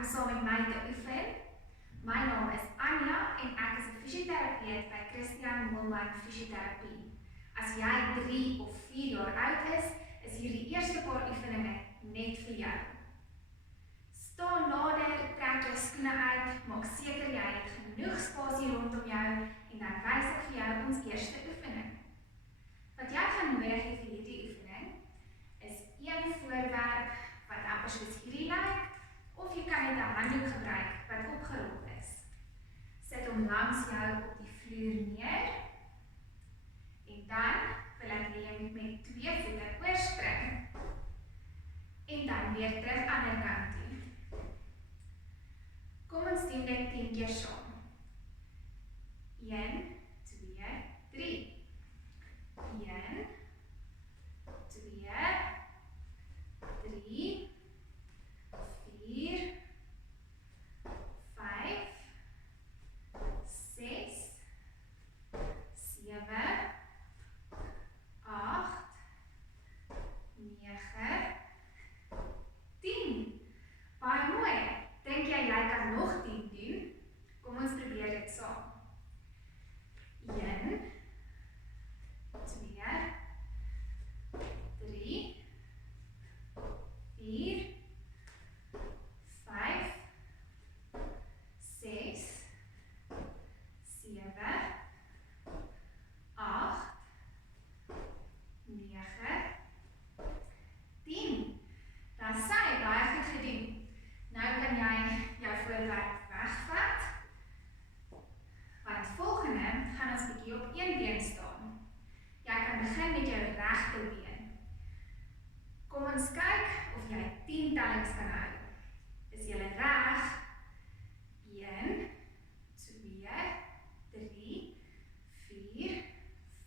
om saam met my te oefen. My naam is Anja en ek is 'n fisioterapeut by Christian Moelman Fysiotherapie. As jy 3 of 4 jaar oud is hierdie eerste paar oefeninge net vir jou. Staan nader, trek jou skoene uit, maak seker jy het genoeg spasie rondom jou en dan wys ek vir jou ons eerste oefening. Wat jy gaan nodig hê vir hierdie oefening is een voorwerp wat amper soos hierdie lyk, of jy kan net 'n handdoek gebruik wat opgerol is. Sit hom langs jou op die vloer neer en dan wil ek hê jy moet met 2 voete oorspring en dan weer terug ander kant toe. Kom ons doen dit 10 keer saam. 1, 2, 3. 1, 2, 3, 4, 5, 6, 7, 8, 9, 10. Baie mooi. Dink jy kan nog 10 doen? Kom ons probeer dit saam. 1, 2, 3, 4, 5, 6, 7, 8, 9, 10. Dan sy baie goed gedoen. Nou kan jy jou voorwerp wegvat. Want volgende gaan ons bietjie op een been staan. Jy kan begin met jou regte been. Kom ons kyk of jy 10 tellings kan hou. Is jy reg? 1, 2, 3, 4,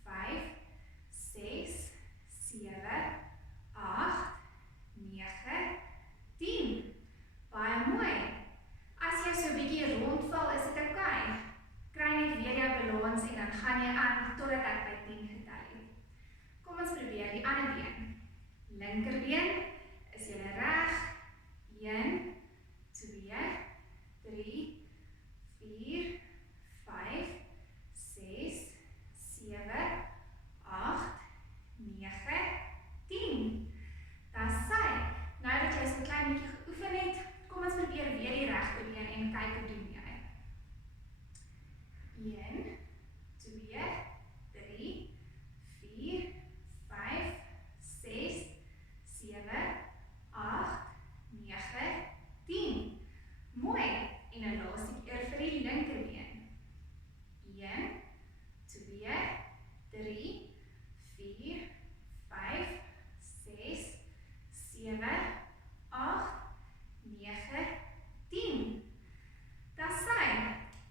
5, 6, 7, 8, 9, 10. Baie mooi. As jy so 'n bietjie rondval, is dit oukei. Kry net weer jou balans en dan gaan jy aan totdat ek by 10 getel het. Kom ons probeer die ander been. Linkerbeen, is jy reg? 1, 2, 3, 4, 5, 6, 7, 8, 9, 10. Dis sy. Nou dat jy so 'n klein bietjie geoefen het, kom ons probeer weer die regte been en kyk hoe doen jy. 1, 2, 3, 4, 5, 6, 7, 8, 9, 10. Mooi. En 'n laaste keer vir die linkerbeen. 1, 2, 3, 4, 5, 6, 7, 8, 9, 10. Dis sy.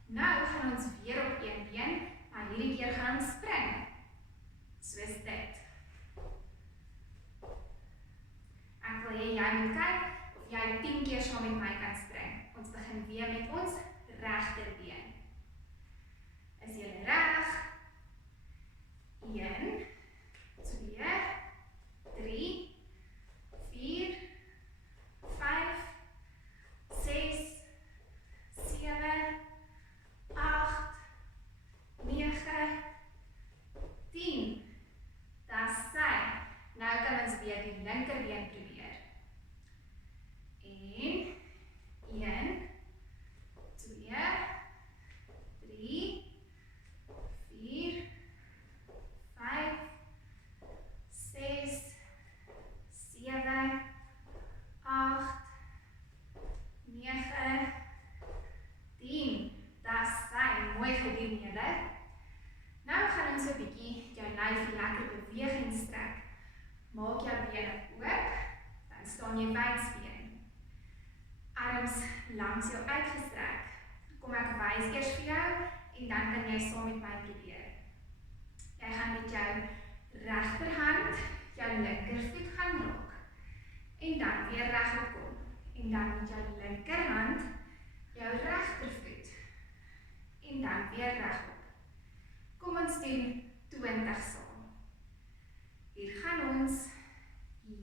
Nou gaan ons weer op een been, maar hierdie keer gaan ons spring. Soos dit. Ek wil hê jy moet kyk of jy 10 keer saam met my kan spring. Ons begin weer met ons regterbeen. Is jy reg? 1, 2, 3, 4, 5, 6, 7, 8, 9, 10. Dis sy. Nou kan ons weer die linkerbeen probeer. En 1, 2, 3, 4, 5, 6, 7, 8, 9, 10. Dis sy. Mooi gedoen julle. Nou gaan ons 'n bietjie jou lyf lekker beweeg en strek. Maak jou bene oop, dan staan jy wydspeen. Arms langs jou uitgestrek. Kom ek wys eers vir jou en dan kan jy saam met my probeer. Jy gaan met jou regterhand jou linkervoet gaan raak. En dan weer regop kom. En dan met jou linkerhand jou regtervoet. En dan weer regop. Kom ons doen 20 saam. Hier gaan ons. 1,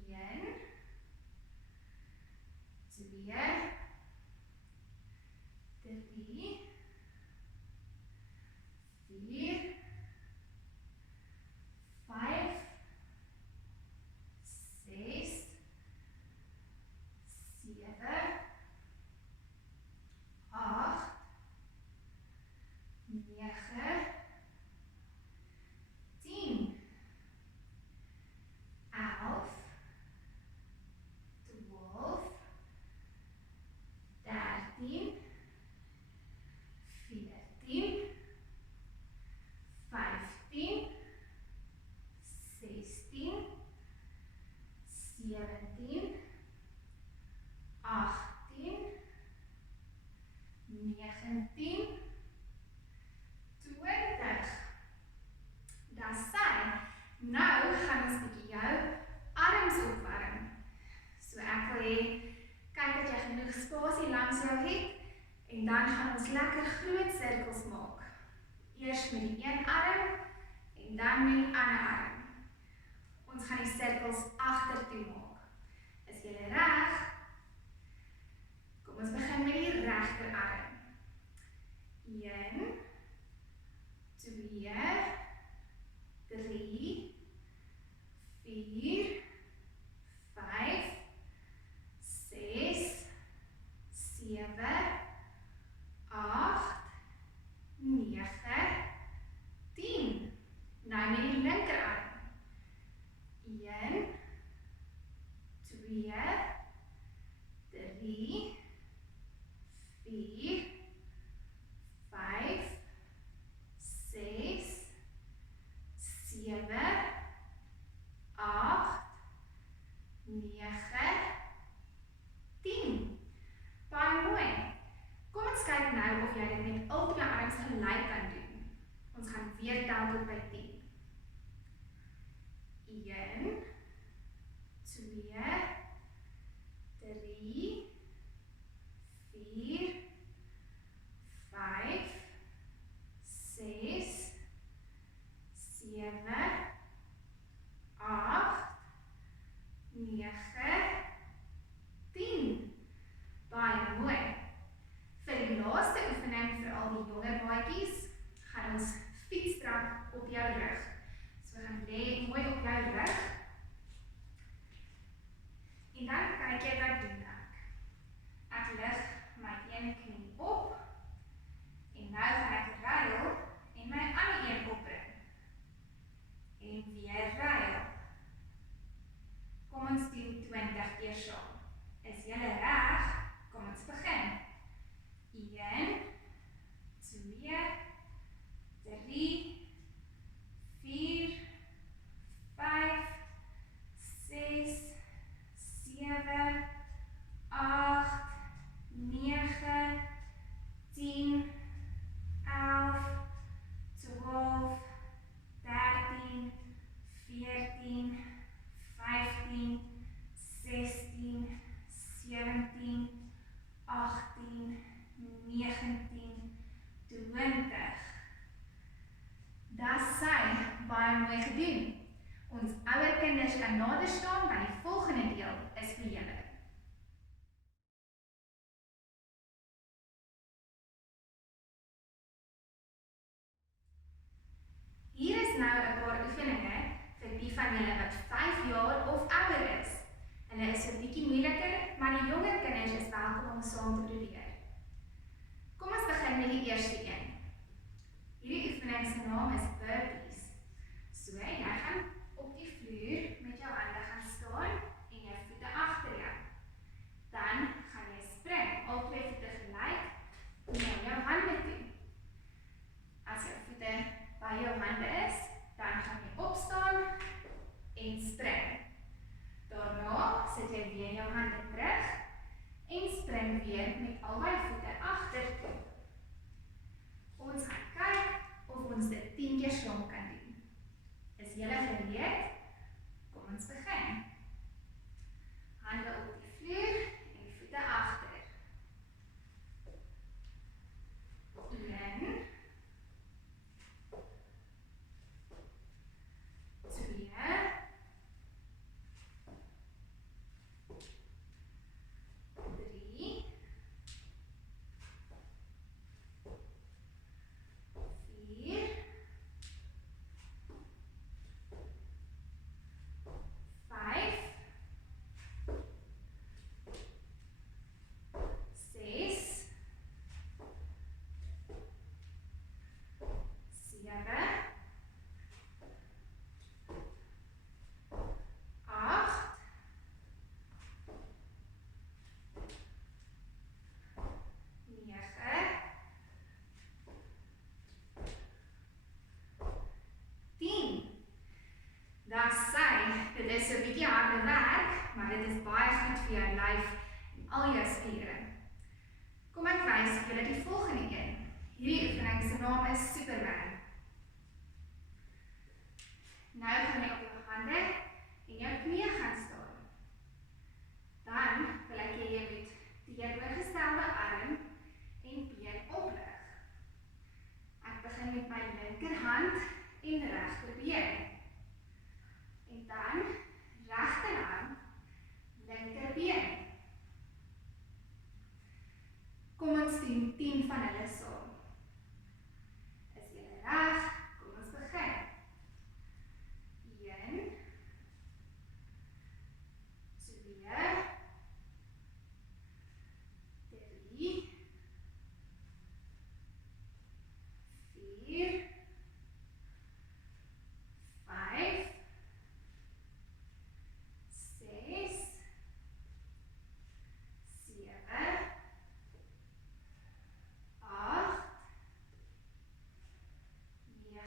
2, 19, 20. Dis sy. Nou gaan ons bietjie jou arms opwarm. So ek wil hê, kyk dat jy genoeg spasie langs jou het, en dan gaan ons lekker groot sirkels maak. Eers met die een arm, en dan met die ander arm. Ons gaan die sirkels agtertoe maak. Is julle reg? Kom ons begin met die regterarm. 1, 2, 3, 4, 5, 6, 7, 8, 9, 10. Nou met die linkerarm. 1, 2, 3, 4, 5, 6, 7, 8, 9, 10. Baie mooi. Kom ons kyk nou of jy dit met al twee arms gelyk kan doen. Ons gaan weer tel tot by 10. 1, 2, 3, 4, 5, 6, 7, 8, 9, 10. Baie mooi. Vir die laaste oefening vir al die jonger baadjies, gaan ons fietsstrap op jou rug. So gaan lê mooi op jou rug. En dan kyk jy wat doen ek. Ek lig my een knie op, en nou gaan ek ruil en my ander een opbring. En weer ruil. Kom ons doen 20 keer saam. Is julle reg? Kom ons begin. 1, 2, 3, 4, 5, 6, 7, 8, 9, 10, 11, 12, 13, 14, 15, 16, 17, 18, 19, 20. Dis sy, baie mooi gedoen. Ons ouer kinders kan nader staan, want die volgende deel is vir julle. Hier is nou 'n paar oefeninge vir die van julle wat 5 jaar of ouer is. Hulle is 'n bietjie moeiliker, maar die jonger kinders is welkom om saam te probeer. Kom ons begin met die eerste een. Hierdie oefening se naam is burpees. So, jy gaan op die vloer met jou hande gaan staan en jou voete agter jou. Dan gaan jy spring, al twee voete gelyk, na jou hande toe. As jou voete by jou hande is, dan gaan jy opstaan en spring. Daarna sit jy weer jou hande terug en spring weer met albei voete agtertoe. Ons gaan kyk of ons dit 10 keer saam kan doen. Is julle gereed? Kom ons begin. Hande op die vloer en voete agter. 1, 2, 3, 4, 5, 6, 7, 8, 9, 10. Dis sy. Dit is 'n bietjie harde werk, maar dit is baie goed vir jou lyf en al jou spiere. Kom ek wys julle die volgende een. Hierdie oefening se naam is Superman. Nou gaan jy op jou hande en jou knie gaan staan. Dan wil ek jy met die teenoorgestelde arm en been oplig. Ek begin met my linkerhand en regterbeen. En dan regterhand, linkerbeen. Kom ons doen 10 van hulle saam. Is julle reg? Kom ons begin. 1, 2, 3, 4, 5, 6, 7, 8, 9,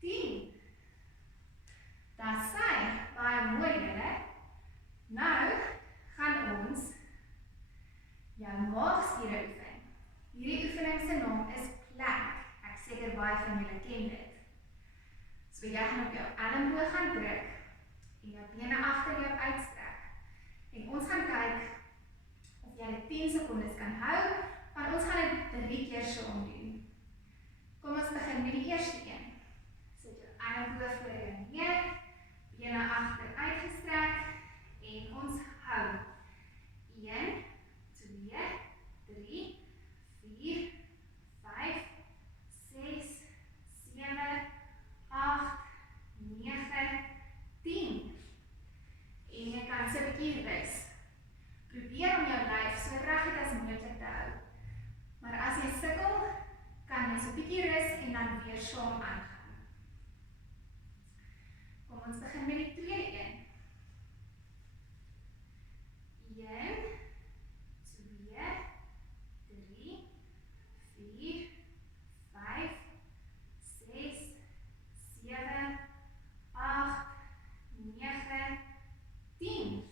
10. Daar sy, baie mooi julle. Nou gaan ons jou maagspiere oefen. Hierdie oefening se naam is plank. Ek seker baie van julle ken dit. So jy gaan op jou elmboog gaan druk en jou bene agter jou uitstrek. En ons gaan kyk of jy dit 10 sekondes kan hou, want ons gaan dit 3 keer so doen. Kom ons begin met die eerste een. Sit jou elmboog voor jou neer, bene agter uitgestrek en ons hou. 1, 2, 3, 4, 5, 6, 7, 8, 9, 10. En jy kan so 'n bietjie rus. Probeer om jou lyf so reg as moontlik te hou. Maar as jy sukkel, kan jy so 'n bietjie rus en dan weer saam aangaan. Kom ons begin met die tweede een. 1, 2, 3, 4, 5, 6, 7, 8, 9, 10.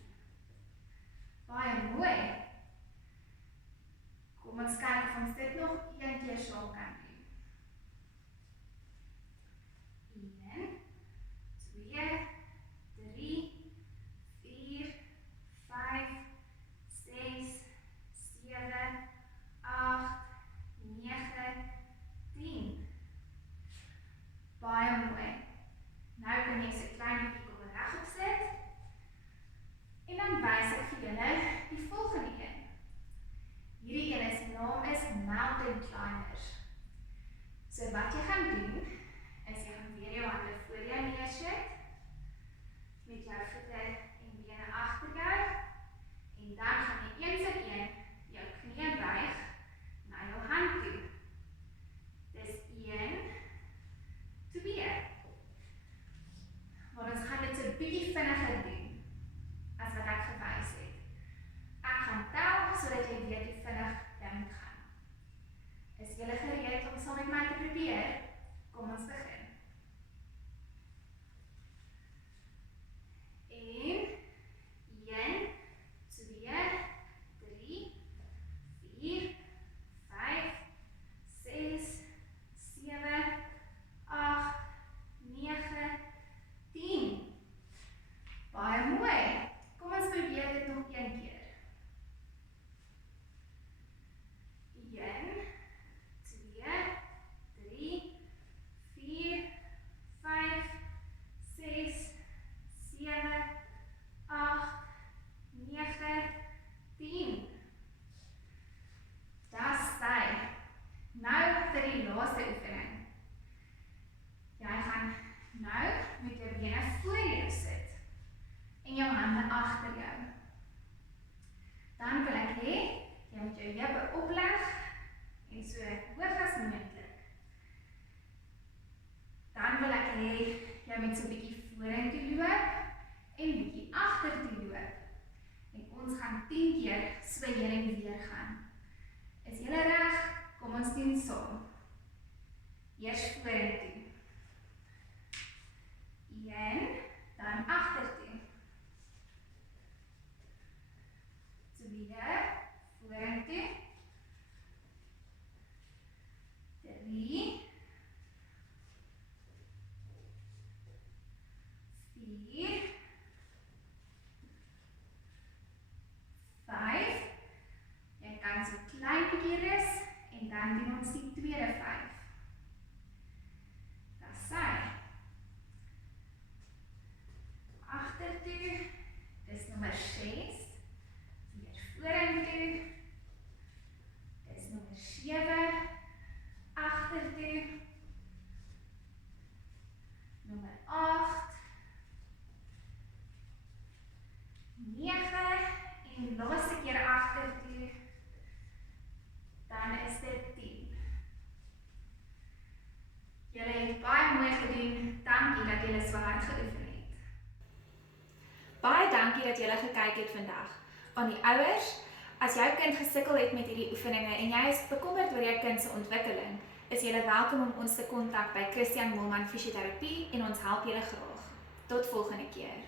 Baie mooi. Kom ons kyk of ons dit nog een keer saam kan doen. 1, 2, 3, 4, 5, 6, 7, 8, 9, 10. Baie mooi. Nou kan jy so 'n klein bietjie kom regop sit. En dan wys ek vir julle die volgende een. Hierdie een se naam is Mountain Climbers. So wat jy gaan doen, is jy gaan weer jou hande voor jou neersit, met jou voete en bene agter jou, en dan gaan jy een vir een jou knie buig na jou hand toe. Dis 1, 2. Maar ons gaan dit so 'n bietjie vinniger doen as wat ek gewys het. Ek gaan tel sodat jy weet hoe vinnig jy moet gaan. Is julle gereed om saam met my te probeer? Kom ons begin. 1, 2, 3, 4, 5, 6, 7, 8, 9, 10. Baie mooi. Kom ons probeer dit nog een keer. 1, 2, 3, 4, 5, 6, 7, 8, 9, 10. Dis sy. Nou vir die laaste oefening. Jy gaan nou met jou bene voor jou sit en jou hande agter jou. Dan wil ek hê jy moet jou heupe opleg en so hoog as moontlik. Dan wil ek hê jy moet so 'n bietjie vorentoe loop en bietjie agtertoe loop. En ons gaan 10 keer so heen en weer gaan. Is julle reg? Kom ons doen saam. Eers vorentoe. 1, dan agtertoe. 2, nommer 6. Weer vorentoe. Dis nommer 7. Agtertoe. Nommer 8. 9. En laaste keer agtertoe. Dan is dit 10. Julle het baie mooi gedoen. Dankie dat julle so hard geoefen het. Baie dankie dat julle gekyk het vandag. Aan die ouers, as jou kind gesukkel het met hierdie oefeninge en jy is bekommerd oor jou kind se ontwikkeling, is julle welkom om ons te kontak by Christian Moelman Fissioterapie en ons help julle graag. Tot volgende keer.